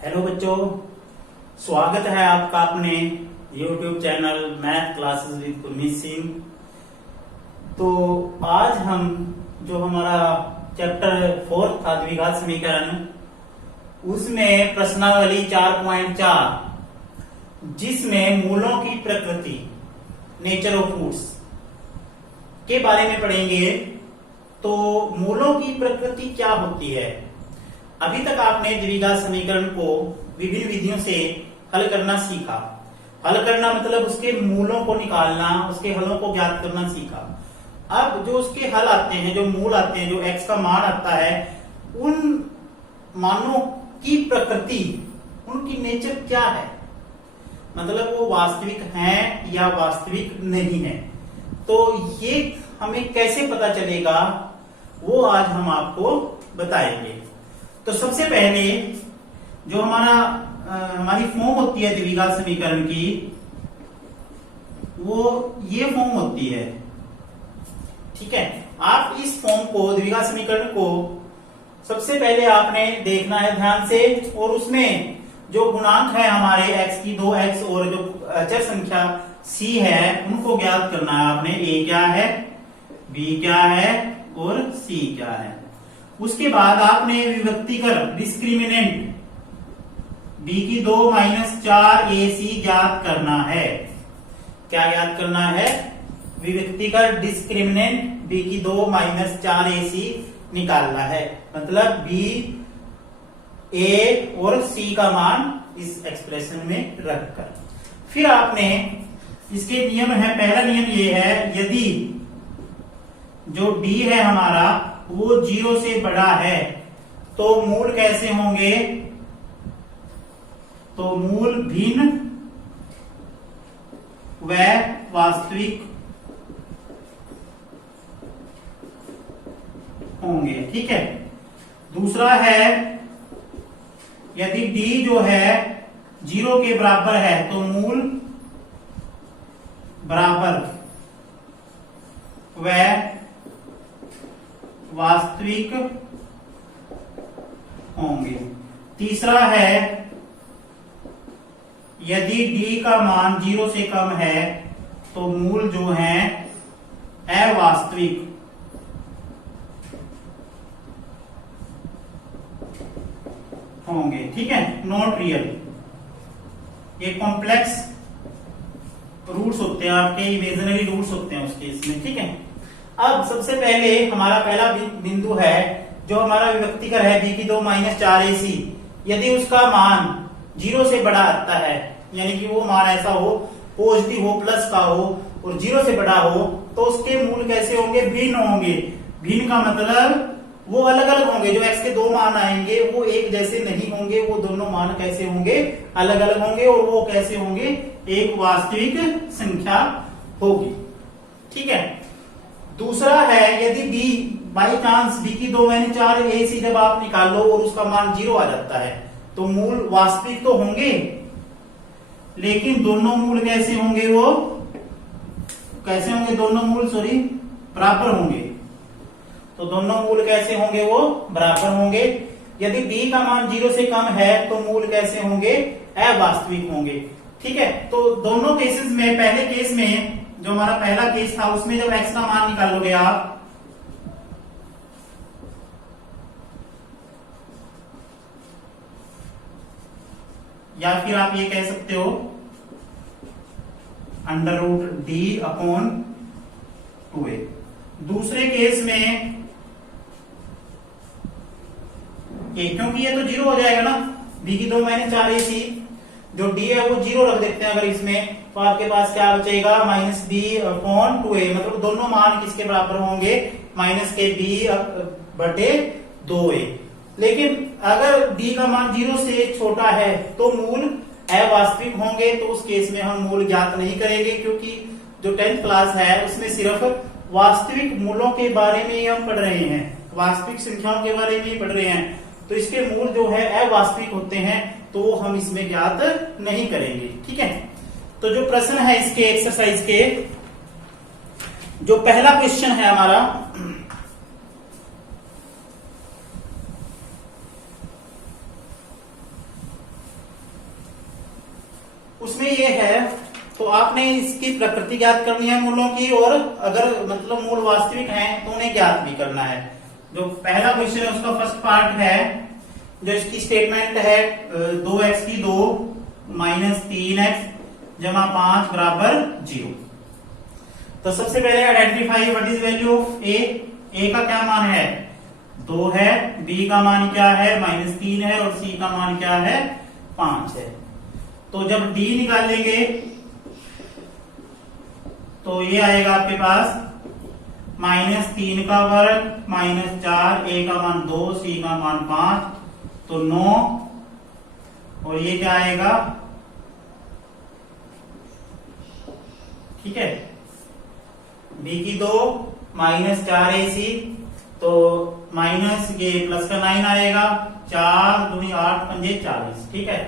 Hello बच्चों, स्वागत है आपका अपने YouTube channel math classes with Gurmeet Singh. तो आज हम जो हमारा चैप्टर 4 था द्विघात समीकरण, उसमें प्रश्नावली 4.4 जिसमें मूलों की प्रकृति नेचर ऑफ फ्रूट्स के बारे में पढ़ेंगे। तो मूलों की प्रकृति क्या होती है? अभी तक आपने द्विघात समीकरण को विभिन्न विधियों से हल करना सीखा। हल करना मतलब उसके मूलों को निकालना, उसके हलों को ज्ञात करना सीखा। अब जो उसके हल आते हैं, जो मूल आते हैं, जो x का मान आता है, उन मानों की प्रकृति, उनकी नेचर क्या है, मतलब वो वास्तविक हैं या वास्तविक नहीं है। तो ये हमें कैसे पता चलेगा, वो आज हम आपको बताएंगे। तो सबसे पहले जो हमारी फॉर्म होती है द्विघात समीकरण की, वो ये फॉर्म होती है। ठीक है, आप इस फॉर्म को, द्विघात समीकरण को सबसे पहले आपने देखना है ध्यान से, और उसमें जो गुणांक है हमारे x की 2x और जो अचर संख्या c है, उनको ज्ञात करना है आपने। a क्या है, b क्या है और c क्या है। उसके बाद आपने विभक्तिकर डिस्क्रिमिनेंट b की 2 - 4ac ज्ञात करना है। क्या ज्ञात करना है? विभक्तिकर डिस्क्रिमिनेंट b की 2 - 4ac निकालना है। मतलब b, a और c का मान इस एक्सप्रेशन में रखकर फिर आपने इसके नियम है। पहला नियम ये है, यदि जो d है हमारा वो 0 से बड़ा है तो मूल कैसे होंगे? तो मूल भिन्न व वास्तविक होंगे। ठीक है। दूसरा है, यदि d जो है 0 के बराबर है तो मूल बराबर व वास्तविक होंगे। तीसरा है, यदि d का मान 0 से कम है तो मूल जो है अवास्तविक होंगे। ठीक है, नॉट रियल। ये कॉम्प्लेक्स रूट्स होते हैं आपके, इमेजिनरी रूट्स होते हैं उसके इसमें। ठीक है। अब सबसे पहले हमारा पहला बिंदु है, जो हमारा विभक्तिकर है b की 2 - 4ac। यदि उसका मान 0 से बड़ा आता है, यानी कि वो मान ऐसा हो, पॉजिटिव हो, प्लस का हो और 0 से बड़ा हो, तो उसके मूल कैसे होंगे? भिन्न होंगे। भिन्न का मतलब वो अलग अलग होंगे। जो x के 2 मान आएंगे वो एक जैसे नहीं होंगे, वो दोनों मान कैसे होंगे? अलग अलग होंगे। और वो कैसे होंगे? एक वास्तविक संख्या होगी। ठीक है। दूसरा है, यदि b बाई चांस b की 2 - 4ac जब आप निकालो और उसका मान 0 आ जाता है तो मूल वास्तविक तो होंगे, लेकिन दोनों मूल कैसे होंगे? वो कैसे होंगे? दोनों मूल बराबर होंगे। तो दोनों मूल कैसे होंगे? वो बराबर होंगे। यदि b का मान 0 से कम है तो मूल कैसे होंगे? अवास्तविक होंगे। ठीक है। तो दोनों केसेस में, पहले केस में जो हमारा पहला केस था, उसमें जब x का मान निकालोगे आप, या फिर आप ये कह सकते हो √d/2a। दूसरे केस में क्योंकि ये तो 0 हो जाएगा ना, b की 2 - 4ac, जो d है वो 0 रख देते हैं अगर इसमें, तो आपके पास क्या बचेगा? -b/2a। मतलब दोनों मान किसके बराबर होंगे? -b/2a। लेकिन अगर d का मान 0 से छोटा है तो मूल अवास्तविक होंगे। तो उस केस में हम मूल ज्ञात नहीं करेंगे, क्योंकि जो 10th क्लास है उसमें सिर्फ वास्तविक मूलों के बारे में ही हम पढ़ रहे हैं, वास्तविक संख्याओं के बारे में ही पढ़ रहे हैं। तो इसके मूल जो है अवास्तविक होते हैं, तो हम इसमें ज्ञात नहीं करेंगे। ठीक है। तो जो प्रश्न है इसके एक्सरसाइज के, जो पहला क्वेश्चन है हमारा, उसमें ये है, तो आपने इसकी प्रकृति ज्ञात करनी है मूलों की, और अगर मतलब मूल वास्तविक हैं तो उन्हें ज्ञात भी करना है। जो पहला क्वेश्चन है उसका फर्स्ट पार्ट है, जो इसकी स्टेटमेंट है 2x की 2 माइनस 3x जमा 5 बराबर 0। तो सबसे पहले identify what is value of A. A का क्या मान है 2 है, बी का मान क्या है -3 है, और सी का मान क्या है 5 है। तो जब डी निकालेंगे तो ये आएगा आपके पास -3 का वर्ग -4, ए का मान 2, सी का मान 5, तो 9, और ये क्या आएगा, ठीक है, बी की 2 -4ac, तो माइनस ये प्लस का 9 आएगा, 4 दूनी 8 पंजे 40, ठीक है।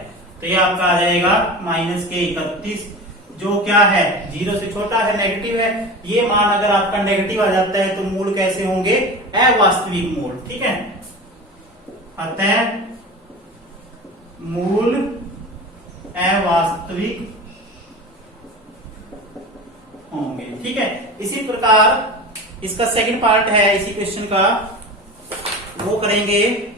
तो ये आपका आ जाएगा -31, जो क्या है 0 से छोटा है, नेगेटिव है। ये मान अगर आपका नेगेटिव आ जाता है तो मूल कैसे होंगे, अवास्तविक मूल, ठीक है। अतः मूल अवास्तविक होंगे, ठीक है। इसी प्रकार इसका सेकंड पार्ट है इसी क्वेश्चन का, वो करेंगे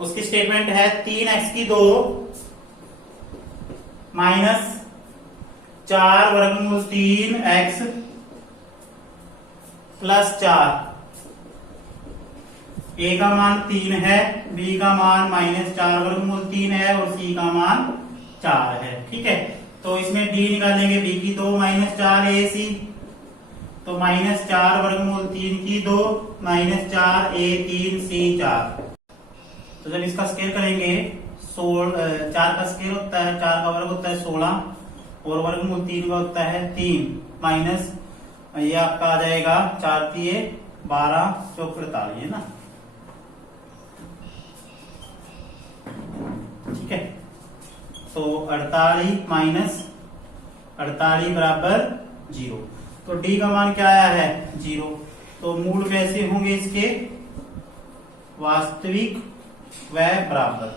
उसकी स्टेटमेंट है 3x की 2 माइनस 4 वर्गमूल 3x प्लस 4। ए का मान 3 है, बी का मान -4 वर्गमूल 3 है, और सी का मान 4 है, ठीक है। तो इसमें डी निकालेंगे, बी की 2 -4ac, तो -4 वर्गमूल 3 की 2 -4a3 c4। तो जब इसका स्केयर करेंगे 4 का स्केयर होता है, 4 का वर्ग होता है 16, और वर्गमूल 3 का होता है 3, माइनस ये आपका आ जाएगा 4 3 12 चौक 48, है ना, ठीक है। तो 48 माइनस 48 बराबर 0। तो डी का मान क्या आया है 0। तो मूल कैसे होंगे इसके, वास्तविक व बराबर।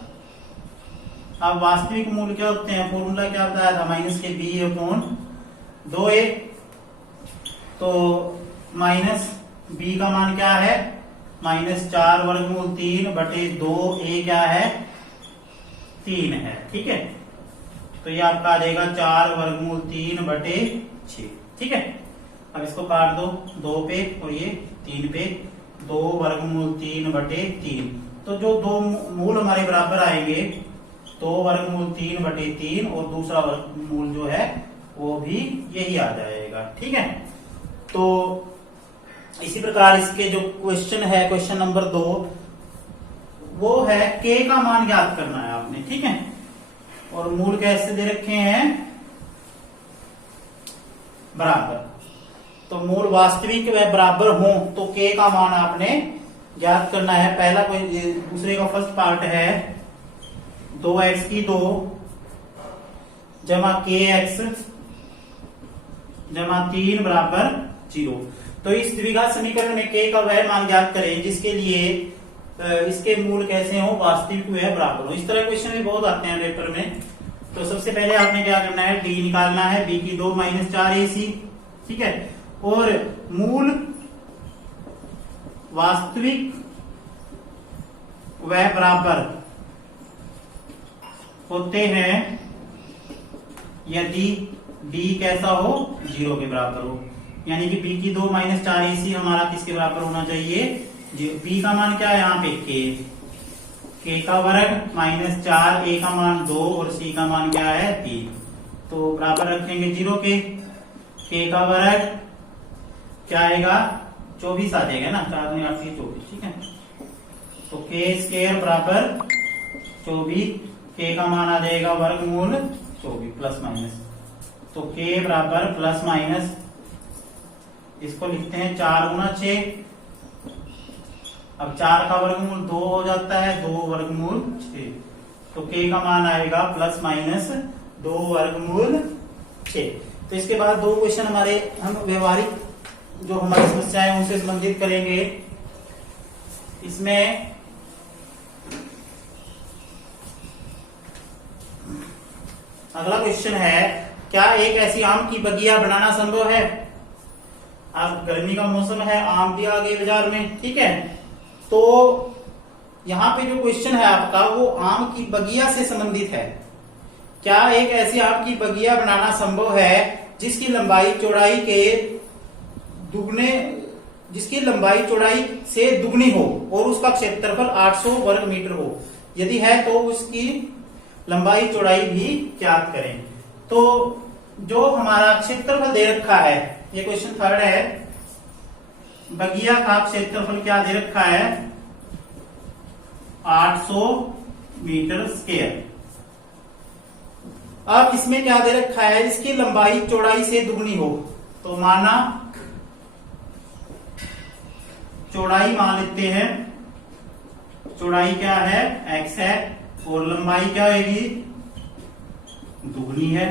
अब वास्तविक मूल क्या होते हैं, फॉर्मूला क्या बताया था, -b/2a। तो माइनस बी का मान क्या है -4 वर्गमूल 3 बटे 2, ए क्या है 3 है, ठीक है। तो ये आपका आ जाएगा 4 वर्गमूल 3 बटे 6, ठीक है। अब इसको काट दो 2 पे और ये 3 पे, 2 वर्गमूल 3 बटे 3। तो जो दो मूल हमारे बराबर आएंगे, 2 वर्गमूल 3 बटे 3, और दूसरा वर्गमूल जो है वो भी यही आ जाएगा, ठीक है। तो इसी प्रकार इसके जो क्वेश्चन है, क्वेश्चन नंबर 2, वो है k का मान ज्ञात करना है आपने, ठीक है। और मूल कैसे दे रखे हैं, बराबर। तो मूल वास्तविक व बराबर हो तो k का मान आपने ज्ञात करना है। पहला कोई दूसरे का फर्स्ट पार्ट है 2x की 2 जमा kx जमा 3 बराबर 0। तो इस द्विघात समीकरण में k का वह मान ज्ञात करें जिसके लिए इसके मूल कैसे हो, वास्तविक व बराबर हो। इस तरह क्वेश्चन भी बहुत आते हैं पेपर में। तो सबसे पहले आपने क्या करना है, d निकालना है, b की 2 -4ac, ठीक है। और मूल वास्तविक व बराबर होते हैं यदि d कैसा हो, 0 के बराबर हो। यानी कि b की 2 -4ac हमारा किसके बराबर होना चाहिए, b का मान क्या है यहाँ पे k का वर्ग -4, a का मान 2, और c का मान क्या है 3। तो बराबर रखेंगे 0 के, k का वर्ग क्या आएगा 24 आ जाएगा ना, 4 दूनी 8 24, ठीक है। तो k स्क्वायर बराबर 24, k का मान आ जाएगा वर्गमूल 24 प्लस माइनस। तो k बराबर प्लस माइनस, इसको लिखते हैं 4 गुना 6। अब 4 का वर्गमूल 2 हो जाता है, 2 वर्गमूल 6। तो k का मान आएगा प्लस माइनस 2 वर्गमूल 6। तो इसके बाद 2 क्वेश्चन हमारे हम व्यवहारिक जो हमारी समस्या है उनसे संबंधित करेंगे। इसमें अगला क्वेश्चन है, क्या एक ऐसी आम की बगिया बनाना संभव है? अब गर्मी का मौसम है, आम भी आ गए बाजार में, ठीक है। तो यहाँ पे जो क्वेश्चन है आपका वो आम की बगिया से संबंधित है। क्या एक ऐसी आम की बगिया बनाना संभव है जिसकी लंबाई चौड़ाई से दुगनी हो और उसका क्षेत्रफल 800 वर्ग मीटर हो? यदि है तो उसकी लंबाई चौड़ाई भी ज्ञात करें। तो जो हमारा क्षेत्रफल दे रखा है, ये क्वेश्चन थर्ड है, बगिया का क्षेत्रफल क्या दे रखा है? 800 मीटर स्क्वायर। अब इसमें क्या दे रखा है? इसकी लंबाई चौड़ाई से दुगनी हो। तो माना चौड़ाई मान लेते हैं, चौड़ाई क्या है? x है, और लंबाई क्या होगी? दुगनी है,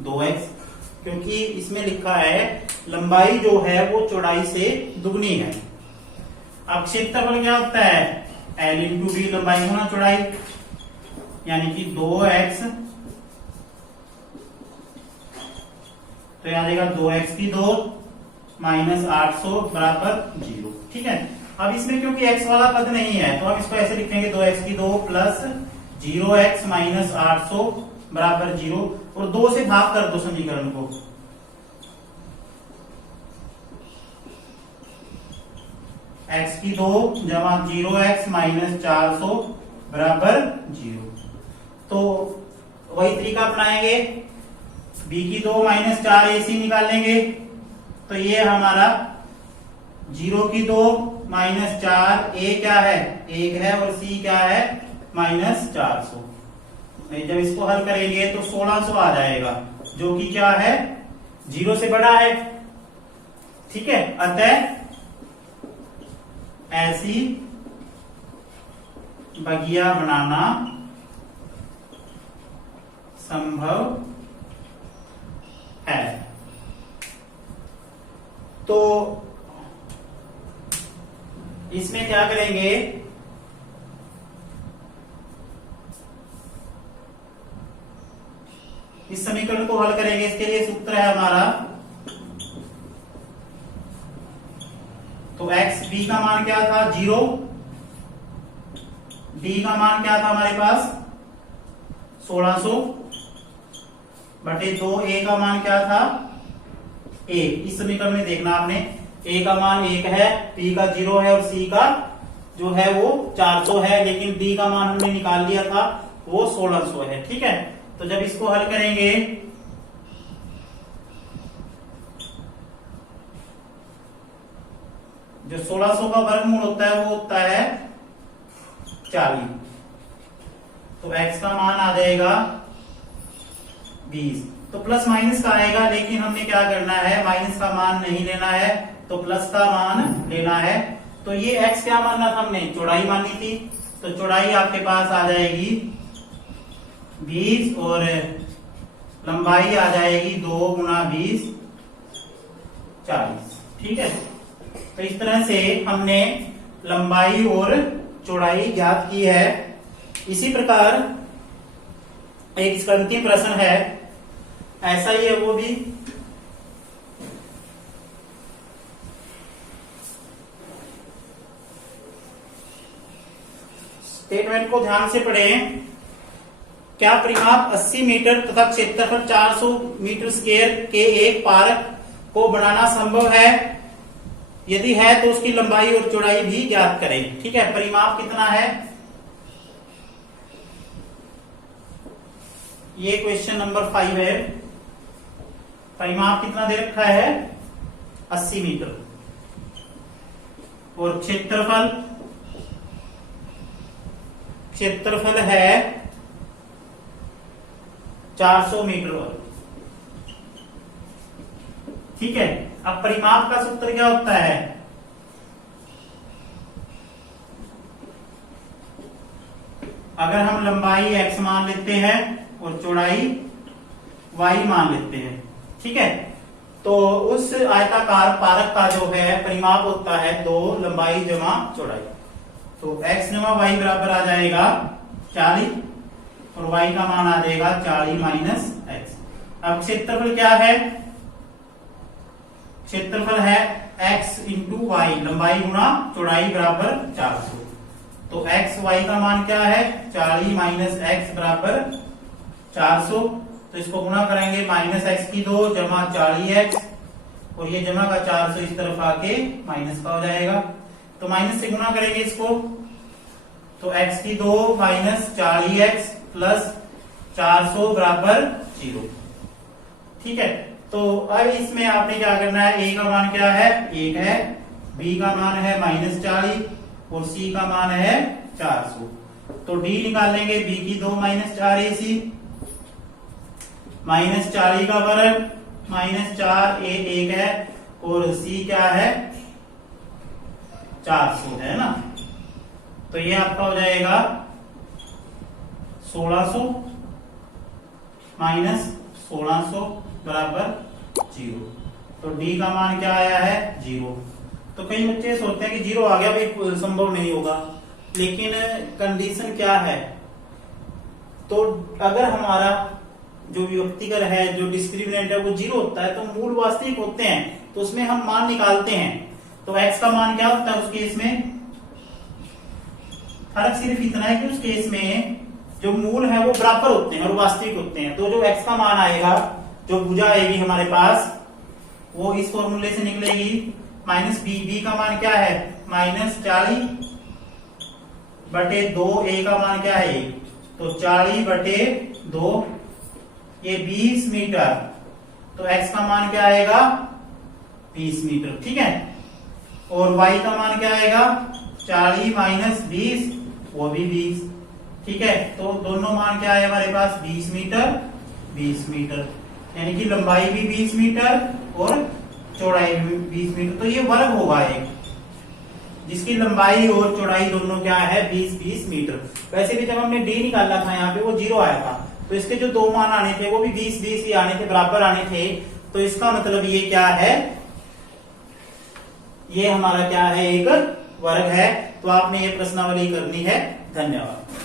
2x, क्योंकि इसमें लिखा है लंबाई जो है वो चौड़ाई से दुगनी है। अब क्षेत्रफल क्या होता है? L इंटू डी, लंबाई गुना चौड़ाई, यानी कि 2x, तो यहाँ आएगा 2x की 2 माइनस 800 बराबर 0, ठीक है। अब इसमें क्योंकि x वाला पद नहीं है तो हम इसको ऐसे लिखेंगे 2x की 2 प्लस 0x माइनस 800 बराबर 0, और 2 से भाग कर दो समीकरण को। x की 2 जमा 0x माइनस 400 बराबर 0। तो वही तरीका अपनाएंगे, b की 2 माइनस 4 AC निकालेंगे, तो ये हमारा 0 की 2 माइनस 4, a क्या है? 1 है, और c क्या है? माइनस 400। जब इसको हल करेंगे तो 1600 आ जाएगा, जो कि क्या है? 0 से बड़ा है, ठीक है। अतः ऐसी बगिया बनाना संभव है। तो इसमें क्या करेंगे? इस समीकरण को हल करेंगे। इसके लिए सूत्र है हमारा, तो x b का मान क्या था? 0, d का मान क्या था हमारे पास? 1600 बटे 2, a का मान क्या था? 1। इस समीकरण में देखना आपने, a का मान 1 है, b का 0 है, और c का जो है वो 400 है, लेकिन d का मान हमने निकाल लिया था, वो 1600 है, ठीक है। तो जब इसको हल करेंगे जो 1600 का वर्गमूल होता है वो होता है 40, तो x का मान आ जाएगा 20। तो प्लस माइनस का आएगा, लेकिन हमने क्या करना है? माइनस का मान नहीं लेना है, तो प्लस का मान लेना है। तो ये x क्या मानना था हमने? चौड़ाई माननी थी, तो चौड़ाई आपके पास आ जाएगी 20, और लंबाई आ जाएगी 2 गुना 20 40, ठीक है। तो इस तरह से हमने लंबाई और चौड़ाई ज्ञात की है। इसी प्रकार एक इसका अंतिम प्रश्न है, ऐसा ही है वो भी, स्टेटमेंट को ध्यान से पढ़ें। क्या परिमाप 80 मीटर तथा क्षेत्रफल 400 मीटर स्क्वायर के एक पार्क को बनाना संभव है? यदि है तो उसकी लंबाई और चौड़ाई भी ज्ञात करें, ठीक है। परिमाप कितना है? ये क्वेश्चन नंबर 5 है। परिमाप कितना दे रखा है? 80 मीटर, और क्षेत्रफल है 400 मीटर वर्ग, ठीक है। अब परिमाप का सूत्र क्या होता है? अगर हम लंबाई x मान लेते हैं और चौड़ाई y मान लेते हैं, ठीक है, तो उस आयताकार पारक का जो है परिमाप होता है 2 लंबाई जमा चौड़ाई। तो x जमा वाई बराबर आ जाएगा 40 और y का मान आ जाएगा 40 माइनस एक्स। अब क्षेत्रफल क्या है? क्षेत्रफल है x इंटू वाई, लंबाई गुणा चौड़ाई बराबर 400। तो x y का मान क्या है? 40 माइनस एक्स बराबर 400। तो इसको गुणा करेंगे, माइनस एक्स की 2 जमा 40x और ये जमा का 400 इस तरफ आके माइनस का हो जाएगा। तो माइनस से गुणा करेंगे इसको, तो x की 2 माइनस 40x प्लस 400 बराबर 0। ठीक है, तो अब इसमें आपने क्या करना है, a का मान क्या है? 1 है, b का मान है माइनस 40 और c का मान है 400। तो d निकाल लेंगे, b की 2 माइनस 4ac माइनस 40 का वर्ग माइनस 4 a 1 है और c क्या है? 400 है ना। तो ये आपका हो जाएगा 1600 माइनस 1600 बराबर 0। तो d का मान क्या आया है? 0। तो कई बच्चे सोचते हैं कि 0 आ गया, भाई संभव नहीं होगा, लेकिन कंडीशन क्या है? तो अगर हमारा जो व्यक्तिगत है, जो डिस्क्रिमिनेंट है वो 0 होता है तो मूल वास्तविक होते हैं, तो उसमें हम मान निकालते हैं। तो x का मान क्या होता है उस केस में? फर्क सिर्फ इतना है कि उस केस में जो मूल है वो बराबर होते हैं और वास्तविक होते हैं। तो जो x का मान आएगा, जो भुजा आएगी हमारे पास, वो इस फॉर्मूले से निकलेगी माइनस b का मान क्या है? माइनस 40 बटे 2, a का मान क्या है? 1। तो 40 बटे 2 ये 20 मीटर। तो x का मान क्या आएगा? 20 मीटर। ठीक है, और y का मान क्या आएगा? 40 माइनस 20 वो भी 20। ठीक है, तो दोनों मान क्या है हमारे पास? 20 मीटर 20 मीटर, यानी कि लंबाई भी 20 मीटर और चौड़ाई भी 20 मीटर। तो ये वर्ग होगा एक, जिसकी लंबाई और चौड़ाई दोनों क्या है? 20-20 मीटर। वैसे भी जब हमने d निकाला था यहाँ पे वो 0 आया था, तो इसके जो 2 मान आने थे वो भी 20-20 ही आने थे, बराबर आने थे। तो इसका मतलब ये क्या है? ये हमारा क्या है? एक वर्ग है। तो आपने ये प्रश्नावली करनी है। धन्यवाद।